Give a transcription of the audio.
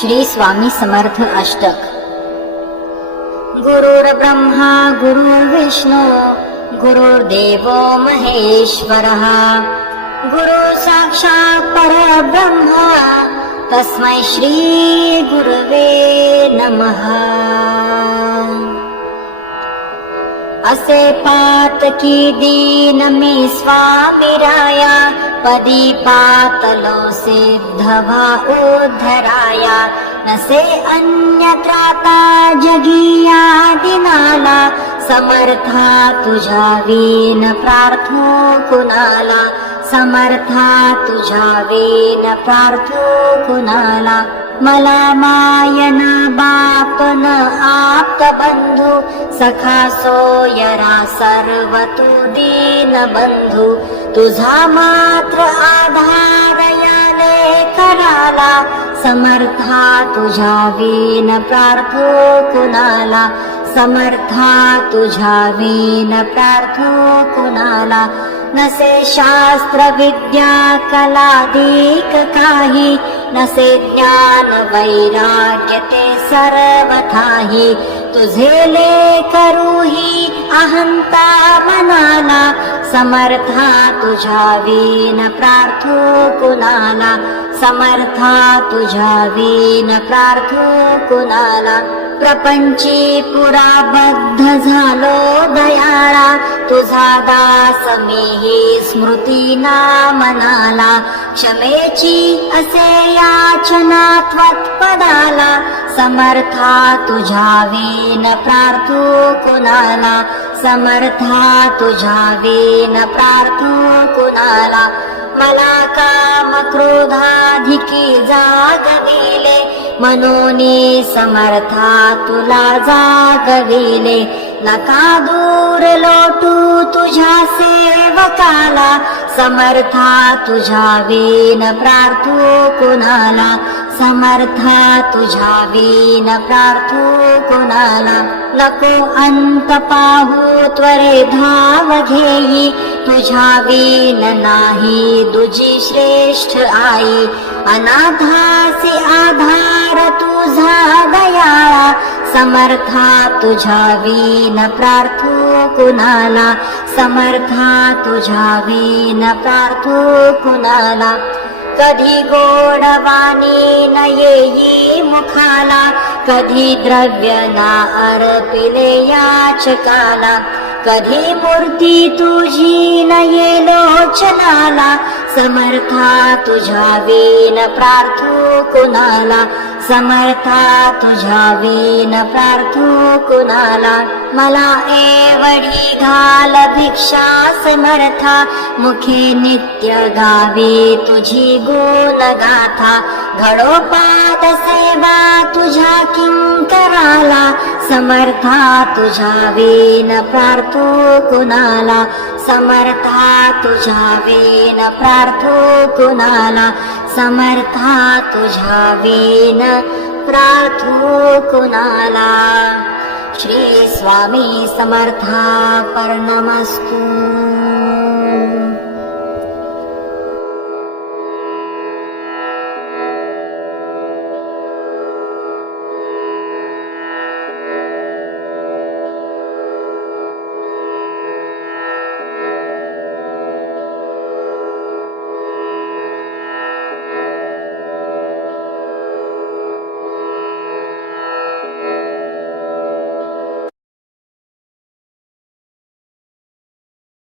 श्री स्वामी समर्थ अष्टक। गुरुर्ब्रह्मा गुरुर्विष्णू गुरुर्देवो महेश्वरः, गुरु साक्षात् परब्रह्म तस्मै श्री गुरवे नमः। असे पातकी दीन मी स्वामी राया, पदी पातलो सिद्धवा उद्धराया। नसे अन्य त्राता जगिया दिनाला, समर्था तुझ्या वीन प्रार्थो कुणाला। समर्था तुझ्या वीन प्रार्थो कुणाला। मला मायन बापन आप्त बंधू, सखा सोयरा सर्व तू दीन बंधू। तुझा मात्र आधार याले कराला, समर्था तुझ्या वीन प्रार्थो कुणाला। समर्था तुझ्या वीन प्रार्थो कुणाला। नसे शास्त्र विद्या कलाधिक काही, नसे ज्ञान वैराग्य ते सर्वथाही। तुझे लेकरूही अहंता मनाला, समर्था तुझ्या वीन प्रार्थो कुणाला। समर्था तुझ्या वीन प्रार्थो कुणाला। प्रपंची पुरा बद्ध झालो दयाळा, तुझा दास मीही स्मृती नामनाला। क्षमेची असे याचना त्वत्पदाला, समर्था तुझ्या वीन प्रार्थो कुणाला। समर्था तुझ्या वीन प्रार्थो कुणाला। मला काम क्रोधाधिकी जागविले, मनोनी समर्था तुला जागविले। नका दूर लोटू तुझ्या सेवकाला, समर्था तुझ्या वीन प्रार्थो कुणाला। समर्था तुझ्या वीन प्रार्थो कुणाला। नको अंत पाहू त्वरे धाव घेई, तुझ्या वीन नाही दुजी श्रेष्ठ आई। अनाथासी आधार तुझा दयाळा, समर्था तुझ्या वीन प्रार्थो कुणाला। समर्था तुझ्या वीन प्रार्थो कुणाला। कधी गोडवाणी न येई मुखाला, कधी द्रव्य ना अर्पिले याचकाला। कधी मूर्ती तुझी न ये लोचनाला, समर्था तुझ्या वीन प्रार्थो कुणाला। समर्था तुझ्या वीन प्रार्थो कुणाला। मला एवढी घाल भिक्षा समर्था, मुखे नित्य गावी तुझी गुण गाथा। घडोपात सेवा तुझ्या किंकराला, समर्था तुझ्या वीन प्रार्थो कुणाला। समर्था तुझ्या वीन प्रार्थो कुणाला। समर्था तुझ्या वीन प्रार्थो कुणाला। श्री स्वामी समर्था परनमस्तु।